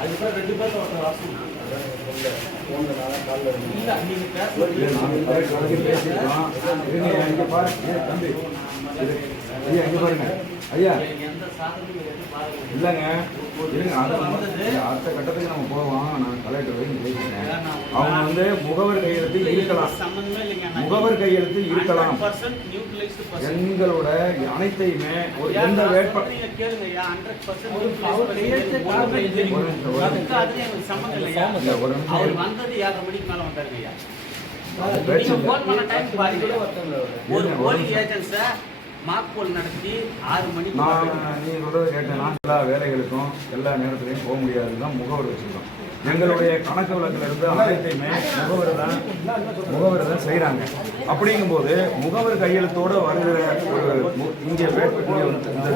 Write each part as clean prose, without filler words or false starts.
அதுதான் 2 பேர் ஒருத்தர் வாசம் இல்ல நீங்க ஐயா இங்க பாருங்க ஐயா எந்த சாதனையும் இல்லைங்க இருங்க அடுத்த கட்டத்துக்கு நம்ம போவோம். நான் கலெக்டர் வரைக்கும் பேசிட்டேன். அவங்க வந்து முகவர் கையெழுத்தில் இருக்கலாம், முகவர் கையெழுத்தில் இருக்கலாம். எங்களோட அனைத்தையுமே ஒரு எந்த வேட்பாளர் மாக்போல் நடத்தி 6 மணிக்கு நீ சொல்றதை கேட்டேன். நான் எல்லா வேலைகளுக்கும் எல்லா நேரத்திலையும் போக முடியாதுதான் முகவர் வச்சுருக்கோம். எங்களுடைய கணக்கு வழக்கில் இருந்து அனைத்தையுமே முகவர் தான் செய்கிறாங்க. அப்படிங்கும்போது முகவர் கையெழுத்தோடு வருகிற ஒரு இங்கே இந்த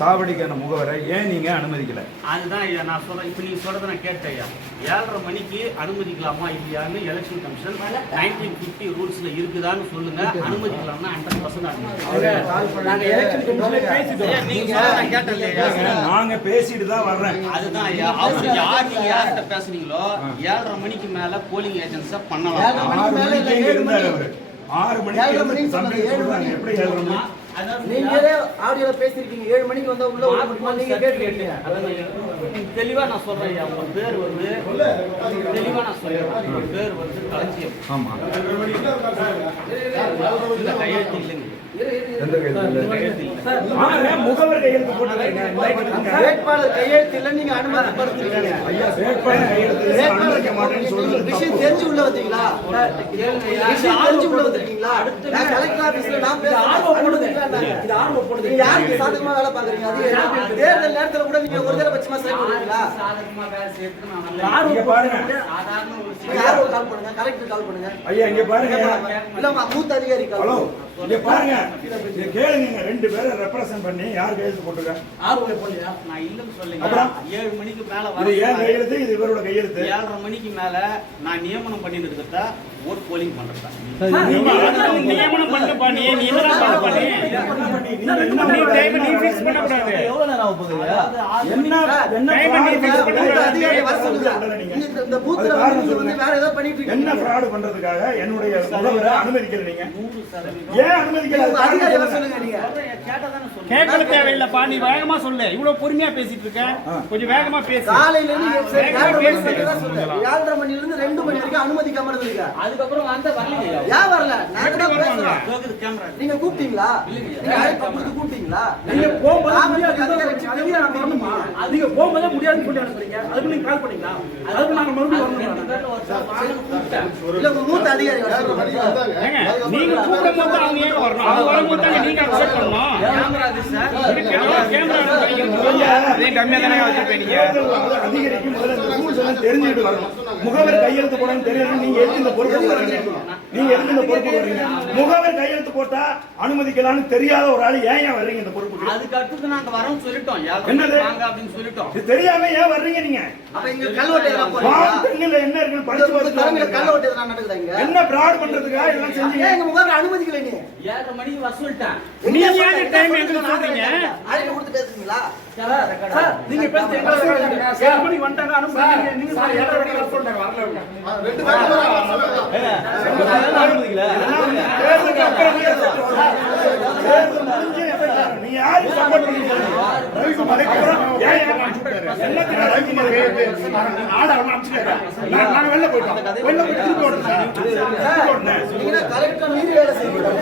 சாவடிக்கான முகவரை ஏன் நீங்கள் அனுமதிக்கலை? அதுதான் ஐயா நான் சொல்கிறேன். இப்போ நீங்கள் சொல்கிறத நான் கேட்டேன் ஐயா. 7:30 மணிக்கு அனுமதிக்கலாமா இல்லையான்னு எலெக்ஷன் கமிஷன் 1950 ரூல்ஸில் இருக்குதான்னு சொல்லுங்கள். அனுமதிக்கலாம்னா 100% நாங்கள் பேசிட்டு தான் வர்றேன். அதுதான் ஐயா. அவர் யார் நீங்கள் யார்கிட்ட பேசுனீங்களோ 7:30 மணிக்கு மேல போலிங் ஏஜென்ட்ஸா பண்ணலாம். 6 மணிக்கு இருந்தாரு அவரு. 6 மணிக்கு சொல்றாங்க. எப்படி 7:30 மணி? நீங்களே ஆடியோல பேசிருக்கீங்க. 7 மணிக்கு வந்தா உள்ள வர முடியுமா? நீங்க கேட்டீங்க. தெளிவா நான் சொல்றேன் ஐயா. உங்க பேர் வந்து தெளிவா நான் சொல்றேன். உங்க பேர் வந்து களஞ்சியம். ஆமா. இந்த கையெழுத்து இல்லைங்க. எந்த கையெழுத்து? முகவர் கையெழுத்து போட்டுருக்கீங்க. வேட்பாளர் கையெழுத்து இல்ல நீங்க அனுமதிப்படுத்துறீங்க. ஐயா வேட்பாளர் கையெழுத்து அனுமதிக்க மாட்டேன்னு சொல்றது விஷயம் தெரிஞ்சு உள்ள வந்தீங்களா? விஷயம் தெரிஞ்சு உள்ள வந்திருக்கீங்களா? நான் கலெக்டர் ஆபீஸ்ல நான் பேசுறேன். இது ஆர்வம் போடுது. நீங்க யாருக்கு சாதகமா வேலை பாக்குறீங்க? அது தேர்தல் நேரத்துல கூட நீங்க ஒரு தடவை பட்சமா சரி பண்ணுவீங்களா? சாதகமா வேலை செய்யறதுக்கு நான் இங்க பாருங்க. சாதாரண ஒரு யாரோ கால் பண்ணுங்க. கலெக்டர் கால் பண்ணுங்க. ஐயா இங்க பாருங்க. இல்லமா மூத்த அதிகாரி கால். ஹலோ இங்க பாருங்க. இங்க கேளுங்க. 2 பேரை ரெப்ரசன்ட் பண்ணி யார் கையெழுத்து போட்டுருக்க? ஆர்வம் போடலையா? நான் இல்லன்னு சொல்லுங்க. 7 மணிக்கு மேல வர. இது ஏன் கையெழுத்து? இது இவரோட கையெழுத்து. 7:30 மணிக்கு மேல நான் நியமனம் பண்ணிட்டு இருக்கதா ஓட் போலிங் பண்றதா? நியமனம் பண்ணப்பா. நீ என்னடா பண்ண நீ டைம் நீ ஃபிக்ஸ் பண்ண கூடாது. எவ்வளவு நேரம் ஆக போகுது? என்ன டைம் நீ ஃபிக்ஸ் பண்ண கூடாது. அதிகாரி வர சொல்லுங்க. இந்த பூத்ல வந்து வேற ஏதோ பண்ணிட்டு இருக்கீங்க. என்ன ஃப்ராட் பண்றதுக்காக என்னுடைய முகவரை அனுமதிக்கல நீங்க? 100% ஏன் அனுமதிக்கல? அதிகாரி வர சொல்லுங்க. நீங்க கேட்டதானே சொல்லுங்க. கேட்கல தேவையில்லப்பா. நீ வேகமா சொல்லு. இவ்வளவு பொறுமையா பேசிட்டு இருக்க. கொஞ்சம் வேகமா பேசு. காலையில இருந்து 7:30 மணில இருந்து 2 மணி வரைக்கும் அனுமதிக்காம இருந்தீங்க. அதுக்கப்புறம் வந்த வரலைங்க. ஏன் வரல? நான் கூட பேசுறேன். லோகது கேமரா நீங்க கூப்பிட்டீங்களா? நீங்க அழைப்பு கொடுத்து கூப்பிட்டீங்களா? நீங்க போகும்போது நீங்க போகும்போது முடியாதுன்னு சொல்லி அனுப்புறீங்க. அதுக்கு நீங்க கால் பண்ணீங்களா? அதுக்கு நாங்க மறுபடியும் இல்ல உங்க மூத்த அதிகாரி நீங்க கூப்பிடும்போது அவங்க ஏன் வரணும்? அவங்க வரும்போது தான் நீங்க அக்செப்ட் பண்ணணும். கேமரா இது சார். கேமரா அதே கம்மியா தானே வச்சிருப்பீங்க. அதிகாரிக்கு முதல்ல இந்த ரூல்ஸ் எல்லாம் தெரிஞ்சுட்டு வரணும். முகவர் கையெழுத்து போடணும் தெரியாது. நீங்க எதுக்கு இந்த பொறுப்பு வரீங்க? நீங்க எதுக்கு இந்த பொறுப்பு வரீங்க? முகவர் கையெழுத்து போட்டா அனுமதிக்கலாம்னு தெரியாத ஒரு ஆளு ஏன் வர்றீங்க இந்த பொறுப்புக்கு? அதுக்கு அடுத்து நாங்க வரோம்னு சொல்லிட்டோம். என்னது வாங்க அப்படின்னு சொல்லிட்டோம். இது தெரியாம ஏன் வர்றீங்க நீங்க? அப்ப இங்க கல்வெட்டு எல்லாம் போறீங்களா? தெரியல என்ன இருக்குன்னு படிச்சு தலைமையில பார்த்து கல்வெட்டு எல்லாம் நடக்குதா இங்க? என்ன ஃப்ராட் பண்றதுக்காக இதெல்லாம் செஞ்சீங்க? எங்க முகவர் அனுமதிக்கல நீ. 7:30 மணிக்கு வர சொல்லிட்டேன். நீங்க ஏன் டைம் எங்களுக்கு சொல்றீங்க? அழைப்பு கொடுத்து பேசுறீங்களா? நீங்க பேசுறது எங்க 7 மணிக்கு வந்தாங்க அனுப்புங்க. நீங்க 7:30 மணிக்கு வர சொல்றாங்க. வரல. 2 பேரும் அனுமதிக்கல. நீ யாரு சப்போர்ட் பண்ணீங்க? நான் வெளில போயிட்டோம். வெளில போயிட்டு நீங்க கலெக்டர் மீறி வேலை செய்யறீங்க.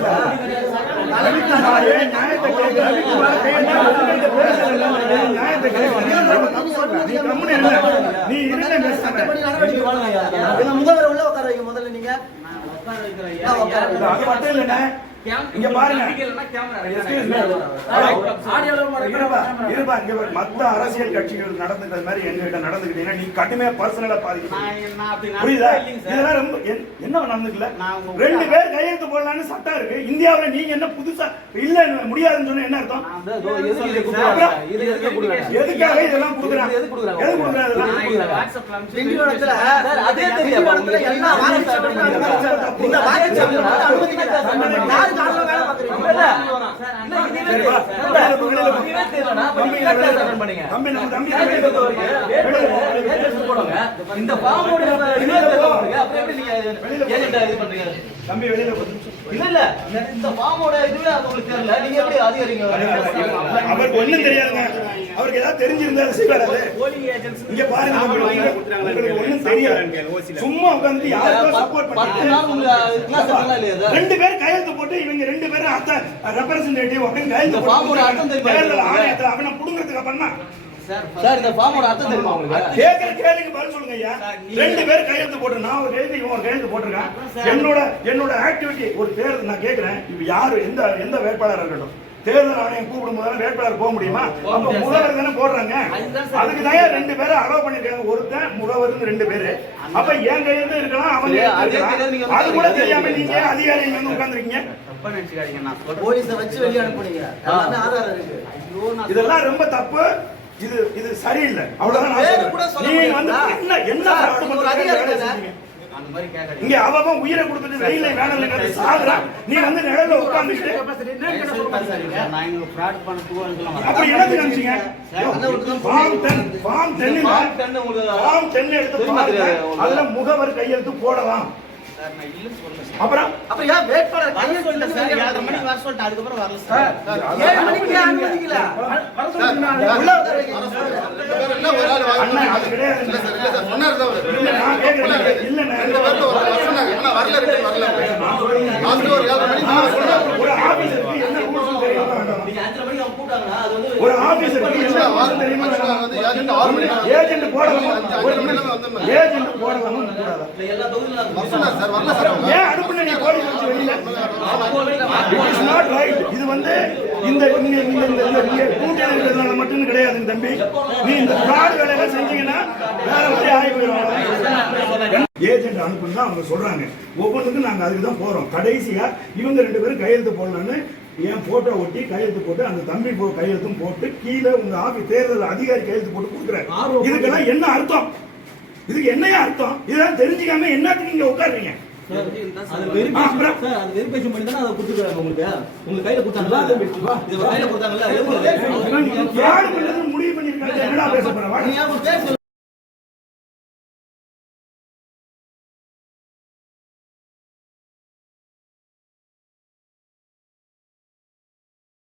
முகவரை உள்ள உட்கார வைங்க முதல்ல. நீங்க உட்கார வைக்கிறேன். அது மட்டும் இல்லைங்க. இங்க பாருங்க. கேமரா இருப்பா இங்க பாரு. மத்த அரசியல் கட்சிகள் நடந்துக்கிறது மாதிரி எங்ககிட்ட நடந்துக்கிட்டீங்கன்னா நீ கடுமையா பர்சனலா பாதிக்க புரியுதா? இதெல்லாம் ரொம்ப என்ன நடந்துக்கல. ரெண்டு பேர் கையெழுத்து போடலாம்னு சட்டம் இருக்கு. இந்தியாவுல நீங்க என்ன புதுசா இல்ல முடியாதுன்னு சொன்னா என்ன அர்த்தம்? எதுக்காக இதெல்லாம் கொடுக்குறாங்க? எது கொடுக்குறாங்க? திண்டிவனத்துல அதே திண்டிவனத்துல எல்லா இந்த வாக்குச்சாவடியில அனுமதிக்கல. யாரு காலைல வேலை பாக்குறீங்க? இந்த பாம்போட தம்பி வெளியில இல்ல இல்ல இந்த பாம்போட இதுவே அது உங்களுக்கு தெரியல. நீங்க எப்படி அதிகாரிங்க? அவருக்கு ஒண்ணும் தெரியாதுங்க. அவருக்கு ஏதாவது தெரிஞ்சிருந்தா செய்வாரு. இங்க பாருங்க, உங்களுக்கு ஒண்ணும் தெரியாது. சும்மா உட்கார்ந்து யாருக்கோ சப்போர்ட் பண்ணிட்டு ரெண்டு பேரும் கையெழுத்து போட்டு இவங்க ரெண்டு பேரும் ரெப்ரசன்டேட்டிவ் அப்படின்னு கையெழுத்து போட்டு தேர்தல் ஆணையத்துல அவனை புடுங்கிறதுக்கு அப்புறம் தான் சார் இந்த ஃபார்மோட அர்த்தம் தெரியுமா உங்களுக்கு? கேக்குற கேள்விக்கு பதில் சொல்லுங்க ஐயா. ரெண்டு பேரும் கையெழுத்து போட்டு நான் ஒரு கையெழுத்து இவன் ஒரு கையெழுத்து போட்டிருக்கேன். என்னோட ஆக்டிவிட்டி ஒரு தேர்தல் நான் கேட்கிறேன். இப்ப யாரு எந்த வேட்பாளர் இருக்கட்டும் தேர்தல் ஆணையம் கூப்பிடும் போது வேட்பாளர் போக முடியுமா? அப்ப முகவர் தானே போடுறாங்க. அதுக்கு தான் ரெண்டு பேரும் அலோவ் பண்ணிருக்காங்க. ஒருத்தன் முகவர் ரெண்டு பேரு. அப்ப என் கையெழுத்து இருக்கலாம், அவங்க இருக்கலாம். அது கூட தெரியாம நீங்க அதிகாரிகள் வந்து உட்கார்ந்துருக்கீங்க. போலீஸை வச்சு வெளியே அனுப்புனீங்க. எல்லாமே ஆதாரம் இருக்கு. இதெல்லாம் ரொம்ப தப்பு. இது சரியில்லை. அவ்வளவுதான் நான் சொல்றேன். நீங்க வந்து என்ன இங்க அவன் உயிரை கொடுத்துட்டு வெயில வேணாம் சாகுறான். நீ வந்து நிழல்ல உட்கார்ந்துட்டு அப்படி என்னது நினைச்சீங்க? ஃபார்ம் 10 எடுத்து பாருங்க. அதுல முகவர் கையெழுத்து போடலாம். அப்புறம் ஏன் வேட்பாளர் கையெழுத்து இல்ல சார்? 7:30 மணிக்கு வர சொல்லிட்டு அதுக்கப்புறம் வரல சார். 7 மணிக்கு அனுமதிக்கல. அண்ணா அது கிடையாது. இல்ல நான் கேக்குறேன். இல்ல ஒரு ஆபீசருக்கு என்ன ரூல்ஸ் தெரியுமா? நீங்க 5:30 மணிக்கு அவங்க கூட்டாங்கன்னா அது வந்து ஒரு ஆபீசருக்கு என்ன ரூல்ஸ் தெரியுமா? ஏஜென்ட் போடலாமா? ஏஜென்ட் போடலாமா கூடாதா? எல்லா தொகுதியிலும் ஏன் அனுப்புன நீ போலீஸ் வச்சு வெளியில? It is not right. இது வந்து இந்த கூட்டணி இருக்கிறதுனால மட்டும் கிடையாது தம்பி. நீ இந்த ஃப்ராட் வேலைகளை செஞ்சீங்கன்னா வேற மாதிரி ஆகி போயிடும். ஏஜென்ட் அனுப்புனா அவங்க சொல்றாங்க. ஒவ்வொன்றுக்கும் நாங்க அதுக்கு தான் போறோம். கடைசியா இவங்க ரெண்டு பேரும் கையெழுத்து போடலான்னு என் போட்டோ ஒட்டி கையெழுத்து போட்டு அந்த தம்பி கையெழுத்தும் போட்டு கீழே உங்க ஆபீஸ் தேர்தல் அதிகாரி கையெழுத்து போட்டு கொடுக்குறாரு. இதுக்கெல்லாம் என்ன அர்த்தம்? இதுக்கு என்னையா அர்த்தம்? இதெல்லாம் தெரிஞ்சுக்காம என்னத்துக்கு நீங்க உட்காருறீங்க? அது வெரிஃபிகேஷன் பண்ணி தான அத கொடுத்துறாங்க உங்களுக்கு. உங்க கையில கொடுத்தாங்களா? இது கையில கொடுத்தாங்கல்ல? யாரு பண்ணது முடிவு பண்ணிருக்காங்க? என்னடா பேச போறவா? நீ ஏன் பேச